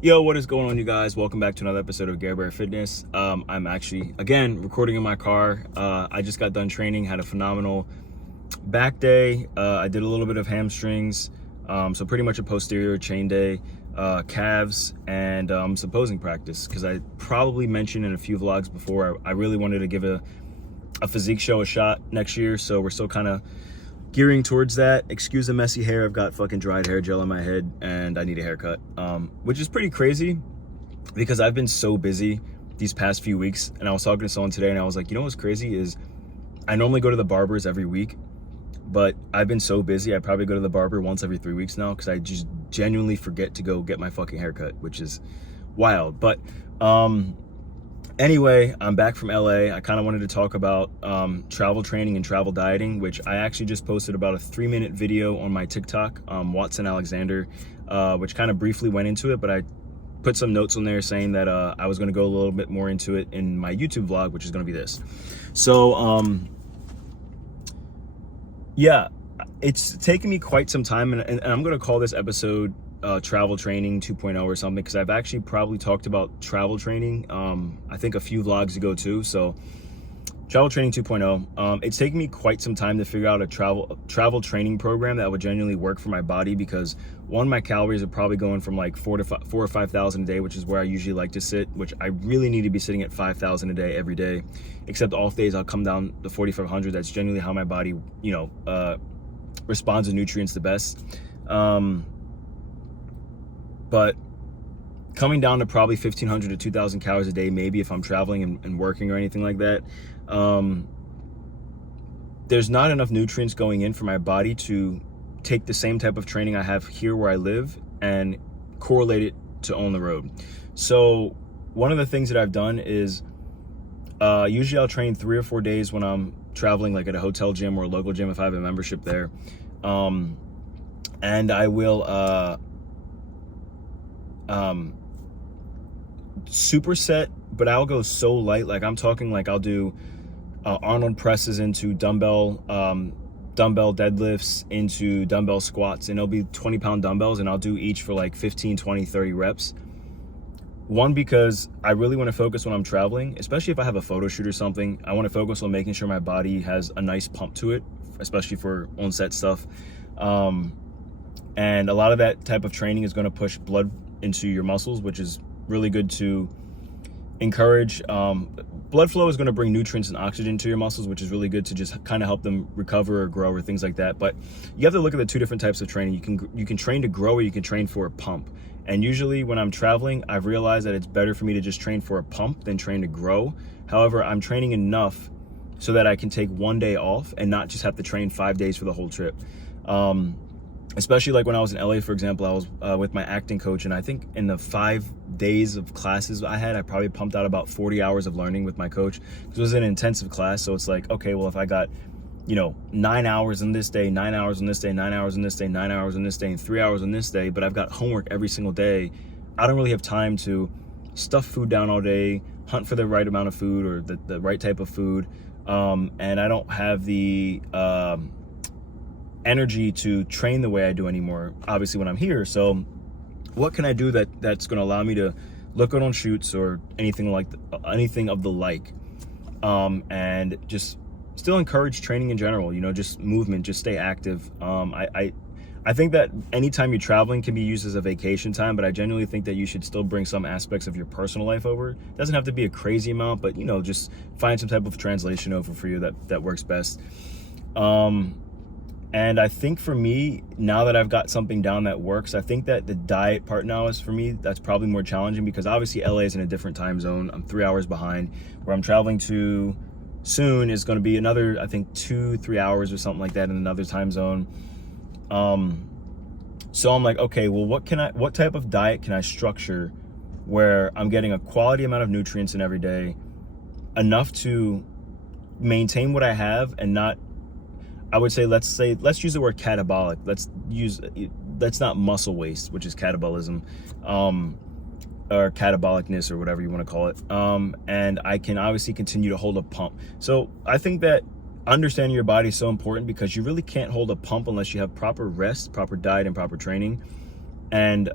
Yo, what is going on, you guys? Welcome back to another episode of Garbearfitness. I'm actually, again, recording in my car. I just got done training, had a phenomenal back day. I did a little bit of hamstrings, so pretty much a posterior chain day, calves, and some posing practice. Because I probably mentioned in a few vlogs before, I really wanted to give a physique show a shot next year, so we're still kind of gearing towards that. Excuse the messy hair. I've got fucking dried hair gel on my head and I need a haircut, which is pretty crazy because I've been so busy these past few weeks. And I was talking to someone today and I was like, you know what's crazy is I normally go to the barbers every week, but I've been so busy I probably go to the barber once every 3 weeks now because I just genuinely forget to go get my fucking haircut, which is wild. But anyway, I'm back from LA. I kind of wanted to talk about travel training and travel dieting, which I actually just posted about a 3-minute video on my TikTok, watsonalexander, which kind of briefly went into it, but I put some notes on there saying that I was going to go a little bit more into it in my YouTube vlog, which is going to be this. So yeah, it's taken me quite some time, and I'm going to call this episode travel training 2.0 or something, because I've actually probably talked about travel training I think a few vlogs ago too. So travel training 2.0, it's taken me quite some time to figure out a travel training program that would genuinely work for my body, because one, my calories are probably going from like 4 or 5,000 a day, which is where I usually like to sit, which I really need to be sitting at 5,000 a day every day, except off days I'll come down to 4,500. That's generally how my body, responds to nutrients the best. But coming down to probably 1,500 to 2,000 calories a day, maybe, if I'm traveling and working or anything like that, there's not enough nutrients going in for my body to take the same type of training I have here where I live and correlate it to on the road. So one of the things that I've done is usually I'll train 3 or 4 days when I'm traveling, like at a hotel gym or a local gym if I have a membership there. And I will superset, but I'll go so light. Like I'm talking like I'll do Arnold presses into dumbbell deadlifts into dumbbell squats, and it'll be 20-pound dumbbells, and I'll do each for like 15, 20, 30 reps. One, because I really want to focus when I'm traveling, especially if I have a photo shoot or something. I want to focus on making sure my body has a nice pump to it, especially for on-set stuff. And a lot of that type of training is going to push blood into your muscles, which is really good to encourage. Blood flow is going to bring nutrients and oxygen to your muscles, which is really good to just kind of help them recover or grow or things like that. But you have to look at the two different types of training. You can train to grow, or you can train for a pump. And usually when I'm traveling, I've realized that it's better for me to just train for a pump than train to grow. However, I'm training enough so that I can take 1 day off and not just have to train 5 days for the whole trip. Especially like when I was in LA, for example, I was with my acting coach, and I think in the 5 days of classes I probably pumped out about 40 hours of learning with my coach. It was an intensive class, so it's like, okay, well, if I got 9 hours on this day, 9 hours on this day, 9 hours on this day, 9 hours on this day, and 3 hours on this day, but I've got homework every single day, I don't really have time to stuff food down all day, hunt for the right amount of food or the right type of food, and I don't have the energy to train the way I do anymore, obviously, when I'm here. So what can I do that's going to allow me to look good on shoots or anything of the like, and just still encourage training in general, just movement, just stay active. I think that anytime you're traveling can be used as a vacation time, but I genuinely think that you should still bring some aspects of your personal life over. It doesn't have to be a crazy amount, but just find some type of translation over for you that works best. And I think for me, now that I've got something down that works, I think that the diet part now is, for me, that's probably more challenging, because obviously LA is in a different time zone. I'm 3 hours behind. Where I'm traveling to soon is going to be another, I think, 2-3 hours or something like that in another time zone. So I'm like, okay, well, what type of diet can I structure where I'm getting a quality amount of nutrients in every day, enough to maintain what I have and not, I would say, let's use the word catabolic. Let's not muscle waste, which is catabolism, or catabolicness, or whatever you want to call it. And I can obviously continue to hold a pump. So I think that understanding your body is so important, because you really can't hold a pump unless you have proper rest, proper diet, and proper training. And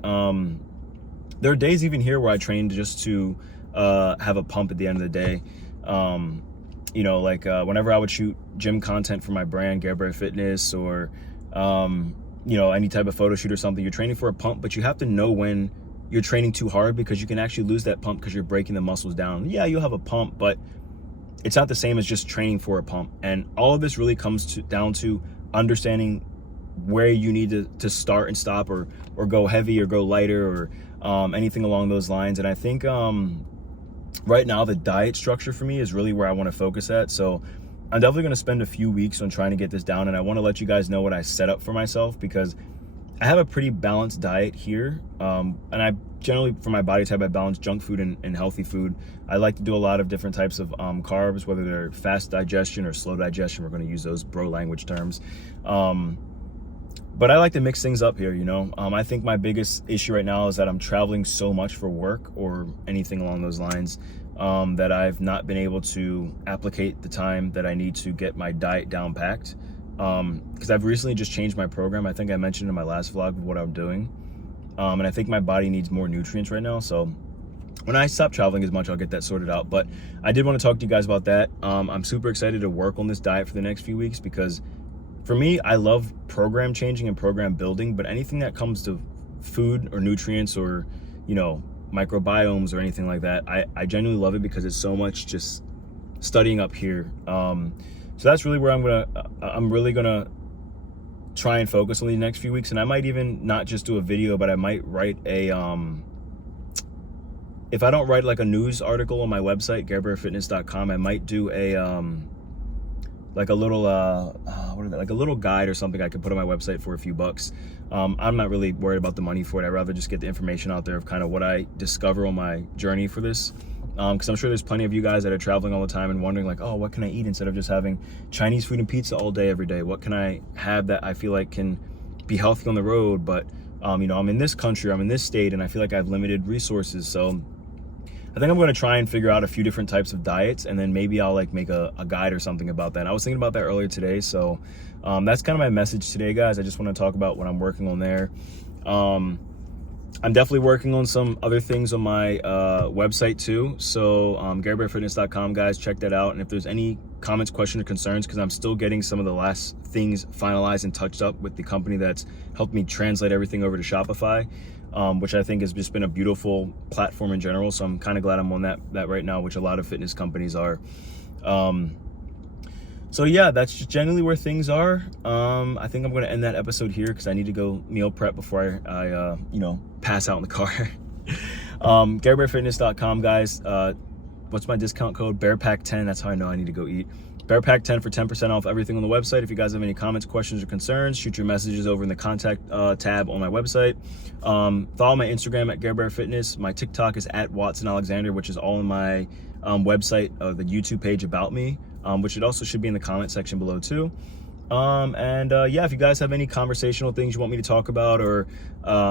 there are days even here where I train just to have a pump at the end of the day. You know, like whenever I would shoot gym content for my brand, Garbearfitness, or you know, any type of photo shoot or something, you're training for a pump, but you have to know when you're training too hard, because you can actually lose that pump because you're breaking the muscles down. Yeah, you'll have a pump, but it's not the same as just training for a pump. And all of this really comes down to understanding where you need to start and stop, or go heavy or go lighter, or anything along those lines. And I think right now the diet structure for me is really where I want to focus at. So I'm definitely going to spend a few weeks on trying to get this down, and I want to let you guys know what I set up for myself, because I have a pretty balanced diet here, and I generally, for my body type, I balance junk food and healthy food. I like to do a lot of different types of carbs, whether they're fast digestion or slow digestion. We're going to use those bro language terms. But I like to mix things up here, you know. I think my biggest issue right now is that I'm traveling so much for work or anything along those lines, that I've not been able to applicate the time that I need to get my diet down packed. Because I've recently just changed my program. I think I mentioned in my last vlog what I'm doing. And I think my body needs more nutrients right now. So when I stop traveling as much, I'll get that sorted out. But I did want to talk to you guys about that. I'm super excited to work on this diet for the next few weeks, because for me, I love program changing and program building, but anything that comes to food or nutrients or, you know, microbiomes or anything like that, I genuinely love it, because it's so much just studying up here. So that's really where I'm really gonna try and focus on the next few weeks. And I might even not just do a video, but I might write a, if I don't write like a news article on my website, Garbearfitness.com, I might do a, like a little, like a little guide or something I could put on my website for a few bucks. I'm not really worried about the money for it. I'd rather just get the information out there of kind of what I discover on my journey for this. Because I'm sure there's plenty of you guys that are traveling all the time and wondering like, oh, what can I eat instead of just having Chinese food and pizza all day, every day? What can I have that I feel like can be healthy on the road? But, you know, I'm in this country, I'm in this state, and I feel like I have limited resources. So I think I'm going to try and figure out a few different types of diets, and then maybe I'll like make a guide or something about that. I was thinking about that earlier today. So that's kind of my message today, guys. I just want to talk about what I'm working on there. I'm definitely working on some other things on my website too. So Garbearfitness.com, guys, check that out. And if there's any comments, questions, or concerns, because I'm still getting some of the last things finalized and touched up with the company that's helped me translate everything over to Shopify, which I think has just been a beautiful platform in general. So I'm kind of glad I'm on that right now, which a lot of fitness companies are. So yeah, that's just generally where things are. I think I'm going to end that episode here, because I need to go meal prep before I you know, pass out in the car. Garbearfitness.com, guys. What's my discount code? BearPack10. That's how I know I need to go eat. BearPack10 for 10% off everything on the website. If you guys have any comments, questions, or concerns, shoot your messages over in the contact tab on my website. Follow my Instagram at Garbearfitness. My TikTok is at watsonalexander, which is all in my website, the YouTube page about me, which it also should be in the comment section below too. Yeah, if you guys have any conversational things you want me to talk about, or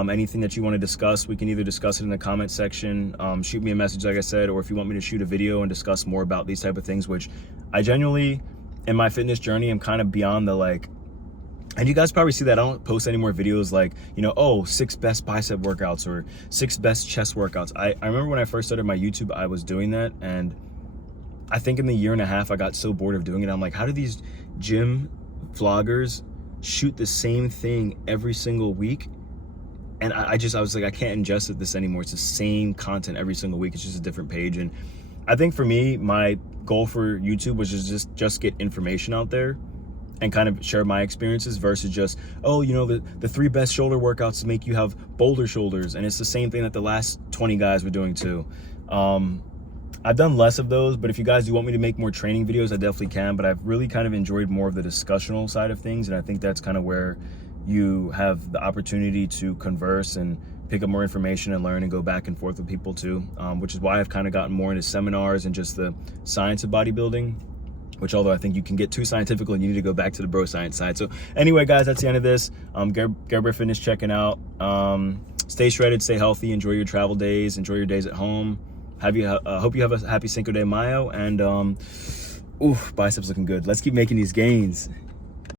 anything that you want to discuss, we can either discuss it in the comment section, shoot me a message like I said, or if you want me to shoot a video and discuss more about these type of things, which I genuinely, in my fitness journey, I'm kind of beyond the like, and you guys probably see that I don't post any more videos like, you know, oh, 6 best bicep workouts or 6 best chest workouts. I remember when I first started my YouTube, I was doing that, and I think in the year and a half I got so bored of doing it. I'm like, how do these gym vloggers shoot the same thing every single week? And I was like, I can't ingest this anymore. It's the same content every single week. It's just a different page. And I think for me, my goal for YouTube was just get information out there and kind of share my experiences, versus just, oh, you know, the 3 best shoulder workouts to make you have boulder shoulders. And it's the same thing that the last 20 guys were doing too. I've done less of those, but if you guys do want me to make more training videos, I definitely can. But I've really kind of enjoyed more of the discussional side of things, and I think that's kind of where you have the opportunity to converse and pick up more information and learn and go back and forth with people too, which is why I've kind of gotten more into seminars and just the science of bodybuilding, which, although I think you can get too scientific and you need to go back to the bro science side. So anyway, guys, that's the end of this. Garbear Fitness checking out. Stay shredded, stay healthy, enjoy your travel days, enjoy your days at home. Hope you have a happy Cinco de Mayo, and biceps looking good. Let's keep making these gains.